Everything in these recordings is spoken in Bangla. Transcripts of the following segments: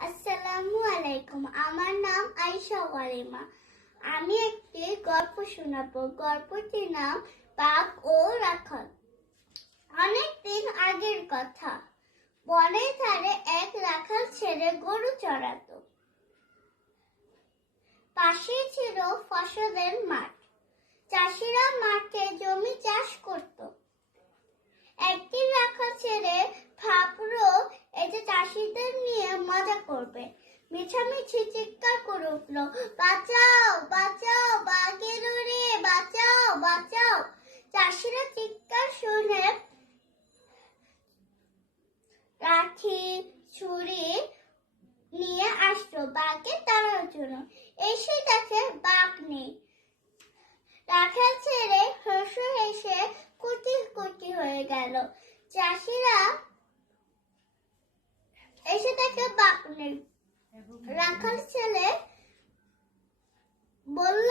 আসসালামু আলাইকুম। আমার নাম আয়েশা ওয়ালিমা। আমি একটি গল্প শোনাবো। গল্পটির নাম বাঘ ও রাখাল। অনেকদিন আগের কথা। বনের ধারে এক রাখাল ছেড়ে গরু চড়াতো। পাশে ছিল ফসলের মাঠ। চাষিরা মাঠে জমি চাষ করত। একদিন রাখাল ছেড়ে ভাবলো এতে চাষিদের নিয়ে মজা করবে। মিছামিছি চিৎকার করে উঠলো, বাঁচাও বাঁচাও, বাঘ এলো রে, বাঁচাও বাঁচাও। চাষিরা চিৎকার শুনে লাঠি ছুরি নিয়ে আসলো বাঘকে তাড়ানোর জন্য। এসে দেখে বাঘ নেই। রাখাল ছেড়ে হেসে হেসে কুটি কুটি হয়ে গেল। চাষিরা এসে দেখে বাঘ নেই। রাখাল ছেলে বলল,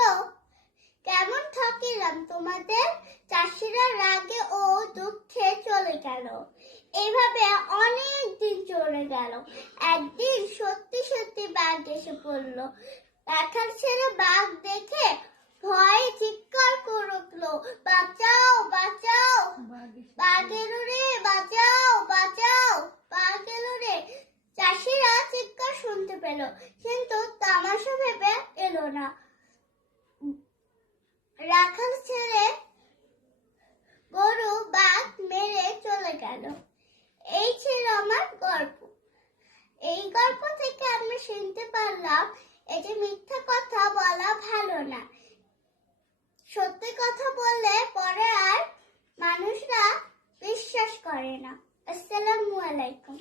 কেমন ঠকিলাম তোমাদের। চাষিরা রাগে ও দুঃখে চলে গেল। এইভাবে অনেক দিন চলে গেল। একদিন সত্যি সত্যি বাঘ এসে পড়ল। রাখাল ছেলে বাঘ দেখে ভয়ে চিৎকার করে উঠলো, বাঁচাও বাঁচাও, বাঘ এলো রে, বাঁচাও বাঁচাও, বাঘ এলো রে। চাষিরা চিৎকার শুনতে পেল, কিন্তু তামাশা ভেবে এলো না। রাখাল ছেলে গরু বাঘ মেরে চলে গেল। এই ছিল আমার গল্প। এই গল্প থেকে আমরা শুনতে পারলাম এই যে মিথ্যা কথা বলা ভালো না। সত্যি কথা বললে পরে আর মানুষরা বিশ্বাস করে না। আসসালামু আলাইকুম।